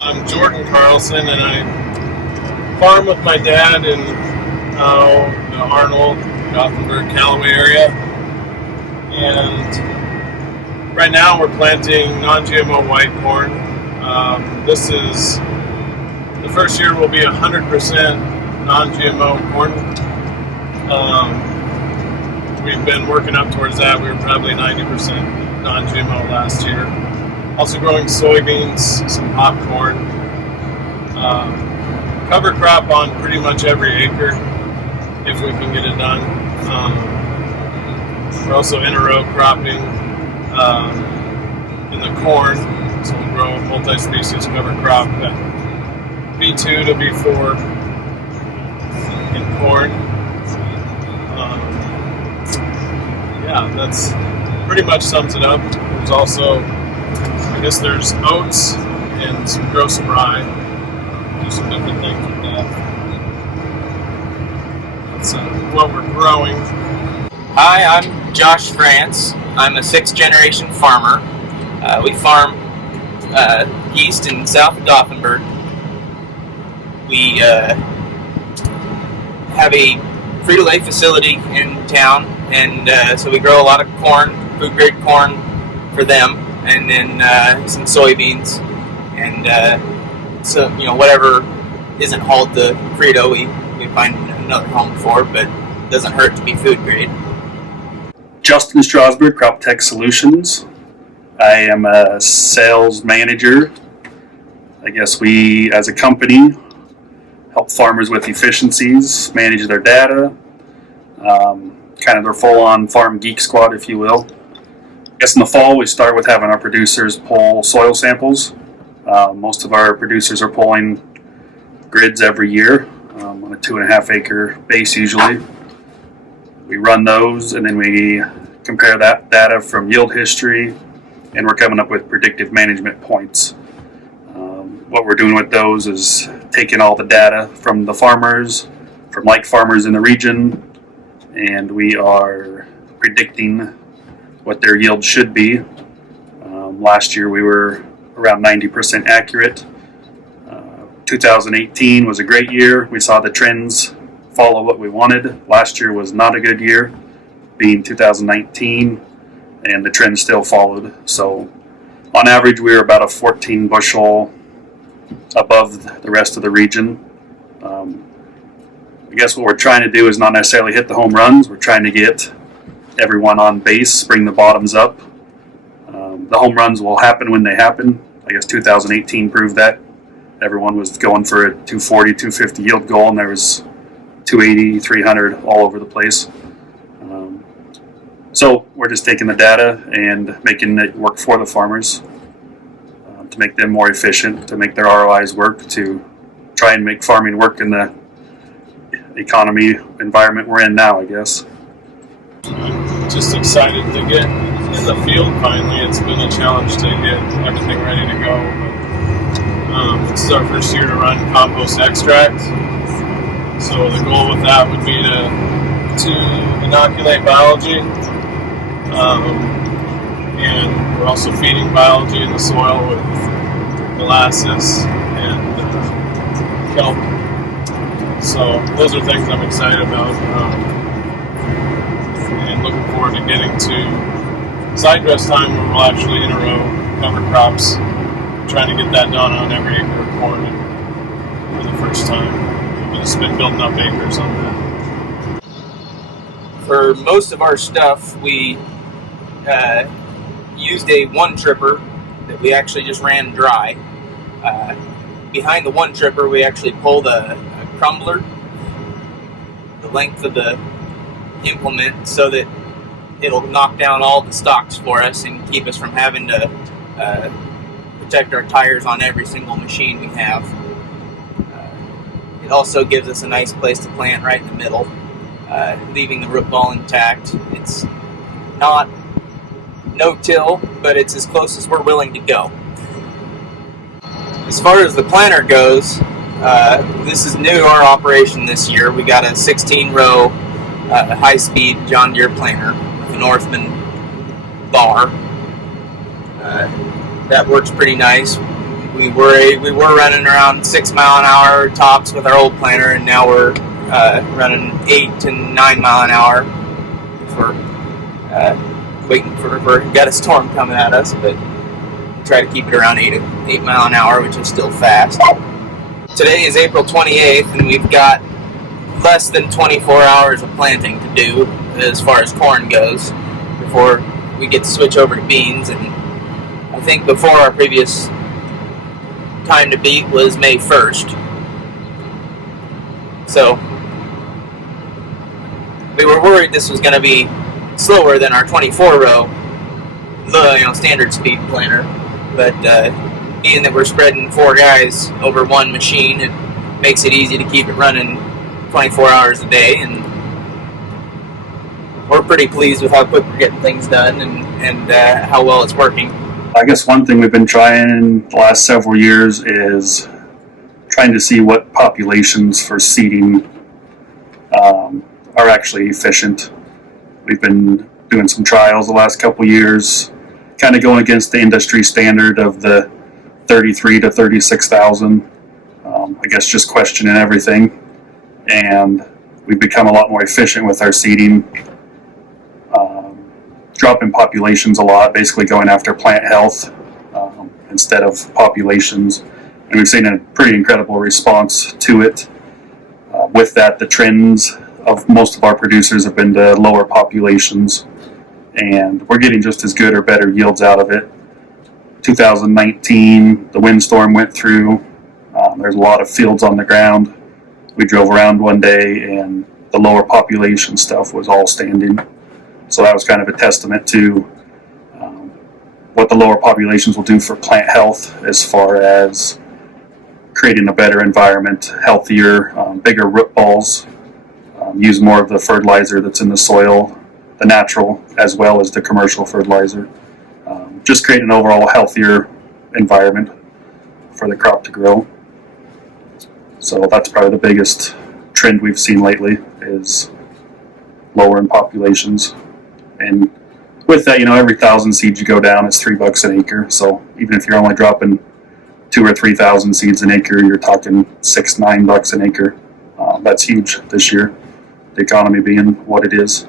I'm Jordan Carlson, and I farm with my dad in the Arnold, Gothenburg, Callaway area. And right now we're planting non-GMO white corn. This is the first year will be 100% non-GMO corn. We've been working up towards that. We were probably 90% non-GMO last year. Also growing soybeans, some popcorn. Cover crop on pretty much every acre if we can get it done. We're also interrow cropping in the corn, so we'll grow multi-species cover crop at B2 to B4 in corn. That's pretty much sums it up. There's also, I guess there's oats and grow some rye. Do some different things with that. That's what we're growing. Hi, I'm Josh France. I'm a sixth-generation farmer. We farm east and south of Gothenburg. We have a Frito-Lay facility in town, and so we grow a lot of corn, food-grade corn for them, and then some soybeans, and so whatever isn't hauled to Frito, we find another home for, but it doesn't hurt to be food grade. Justin Strasburg, Crop Tech Solutions. I am a sales manager. I guess we, as a company, help farmers with efficiencies, manage their data, kind of their full-on farm geek squad, if you will. I guess in the fall, we start with having our producers pull soil samples. Most of our producers are pulling grids every year on a 2.5 acre base usually. We run those, and then we compare that data from yield history, and we're coming up with predictive management points. What we're doing with those is taking all the data from the farmers, from like farmers in the region, and we are predicting what their yield should be. Last year we were around 90% accurate. 2018 was a great year. We saw the trends follow what we wanted. Last year was not a good year, being 2019, and the trend still followed. So on average, we were about a 14 bushel above the rest of the region. I guess what we're trying to do is not necessarily hit the home runs. We're trying to get everyone on base, bring the bottoms up. The home runs will happen when they happen. I guess 2018 proved that. Everyone was going for a 240, 250 yield goal, and there was 280, 300 all over the place. So we're just taking the data and making it work for the farmers to make them more efficient, to make their ROIs work, to try and make farming work in the economy environment we're in now, I guess. I'm just excited to get in the field finally. It's been a challenge to get everything ready to go. This is our first year to run compost extract. So the goal with that would be to inoculate biology. And we're also feeding biology in the soil with molasses and kelp. So those are things I'm excited about. And looking forward to getting to side dress time where we'll actually interrow cover crops. Trying to get that done on every acre of corn for the first time. We've just been building up acres on that. For most of our stuff, we used a one tripper that we actually just ran dry. Behind the one tripper, we actually pulled a crumbler the length of the implement so that it'll knock down all the stalks for us and keep us from having to protect our tires on every single machine we have. It also gives us a nice place to plant right in the middle, leaving the root ball intact. It's not no-till, but it's as close as we're willing to go. As far as the planter goes, this is new to our operation this year. We got a 16-row high-speed John Deere planter with a Northman bar. That works pretty nice. we were running around 6 mile an hour tops with our old planter, and now we're running 8 to 9 mile an hour. For waiting for got a storm coming at us, but try to keep it around 8 mile an hour, which is still fast. Today is April 28th, and we've got less than 24 hours of planting to do as far as corn goes before we get to switch over to beans. And I think before our previous time to beat was May 1st. So we were worried this was going to be slower than our 24 row standard speed planter, but being that we're spreading 4 guys over one machine, it makes it easy to keep it running 24 hours a day, and we're pretty pleased with how quick we're getting things done and how well it's working. I guess one thing we've been trying the last several years is trying to see what populations for seeding are actually efficient. We've been doing some trials the last couple years, kind of going against the industry standard of the 33 to 36,000. I guess just questioning everything, and we've become a lot more efficient with our seeding, dropping populations a lot, basically going after plant health instead of populations, and we've seen a pretty incredible response to it. With that, the trends of most of our producers have been to lower populations, and we're getting just as good or better yields out of it. 2019, the windstorm went through. There's a lot of fields on the ground. We drove around one day, and the lower population stuff was all standing. So that was kind of a testament to what the lower populations will do for plant health as far as creating a better environment, healthier, bigger root balls, use more of the fertilizer that's in the soil, the natural as well as the commercial fertilizer. Just create an overall healthier environment for the crop to grow. So that's probably the biggest trend we've seen lately is lowering populations. And with that, every 1,000 seeds you go down, it's $3 an acre. So even if you're only dropping 2,000 or 3,000 seeds an acre, you're talking $6-9 an acre. That's huge this year, the economy being what it is.